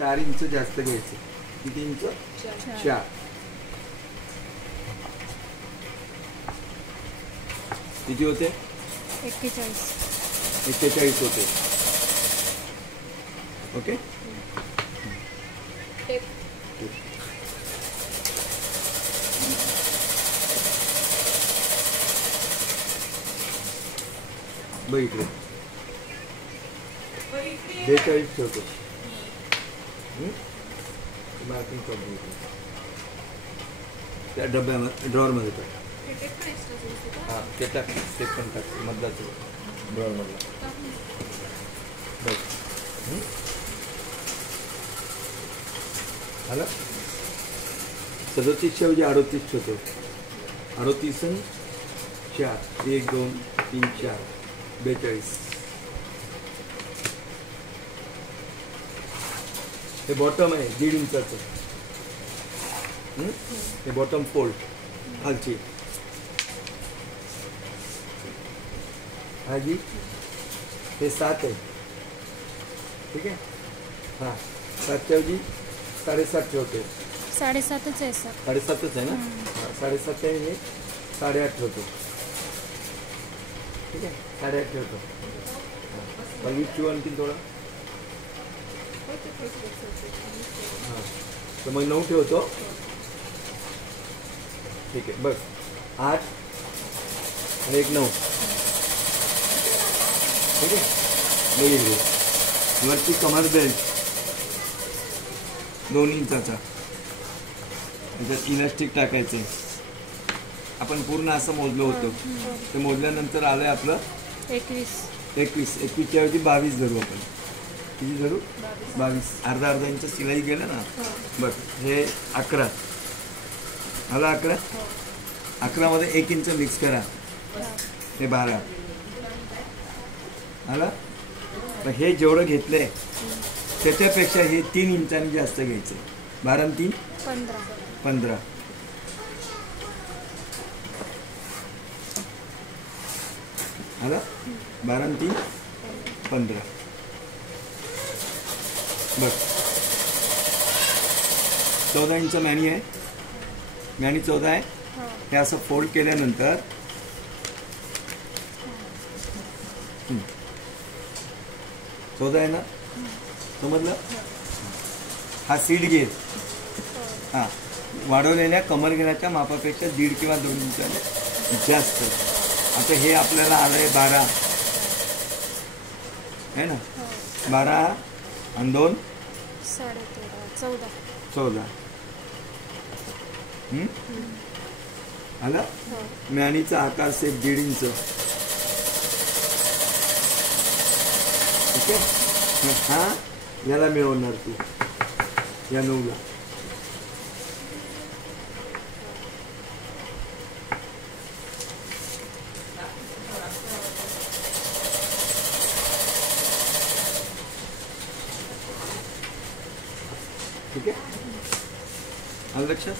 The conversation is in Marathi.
4 इंच जास्त घ्यायचं. किती इंच? 4. किती होते? 41 होते. ओके. इकडे 42 ठेवतो. मार्किंग करून त्या डब्यामध्ये ड्रॉवरमध्ये टाक. हां ते टाक. ते पण टाक मधला ड्रॉवरमधला. बस आला. 37 ऐवजी 38 ठेवतो. 38 आणि 4. 1 2 3 4 42. हे बॉटम आहे 1.5 इंचाचं. हे बॉटम फोल्ड खालची. हाजी हे 7 आहे. ठीक आहे. हां 7 ऐवजी 7.5 ठेवते. 7.5च आहे सर. 7.5च आहे ना. 7.5 आहे. हे 8.5 ठेवतो. ठीक आहे. 8.5 ठेवतो. बाकी चिव आणखी थोडा. हां तर मग 9 ठेवतो. ठीक आहे. बस 8 आणि 1 9. ठीक आहे. वरती कमर बेल्ट 2 इंचाचा. त्याच्यात इलास्टिक टाकायचं. आपण पूर्ण असं मोजलं होतं. ते मोजल्यानंतर आलंय आपलं 21 च्या ऐवजी 22 धरू आपण. किती धरू? 22. अर्धा इंच शिलाई गेलं ना. बस हे 11 आला. 11 मध्ये 1 इंच मिक्स करा. हे 12 आला. तर हे जेवढं घेतलंय त्याच्यापेक्षा हे 3 इंचांनी जास्त घ्यायचं. 12 आणि 3 15. आला. 12 आणि 3 15. बस 14 इंच मॅनी आहे. मॅनी 14 आहे. हे असं फोल्ड केल्यानंतर 14 आहे ना. समजलं. हा सीट घे. हां वाढवलेल्या कमर घेण्याच्या मापापेक्षा 1.5 किंवा 2 इंचाने जास्त. आता हे आपल्याला आलंय 12 आहे ना. 12 आणि 2 14. आला. मॅनीचा आकार सेफ 1.5 इंच. ठीक आहे. हा याला मिळवणार तू या 9ला. ठीक आहे. आलं लक्षात.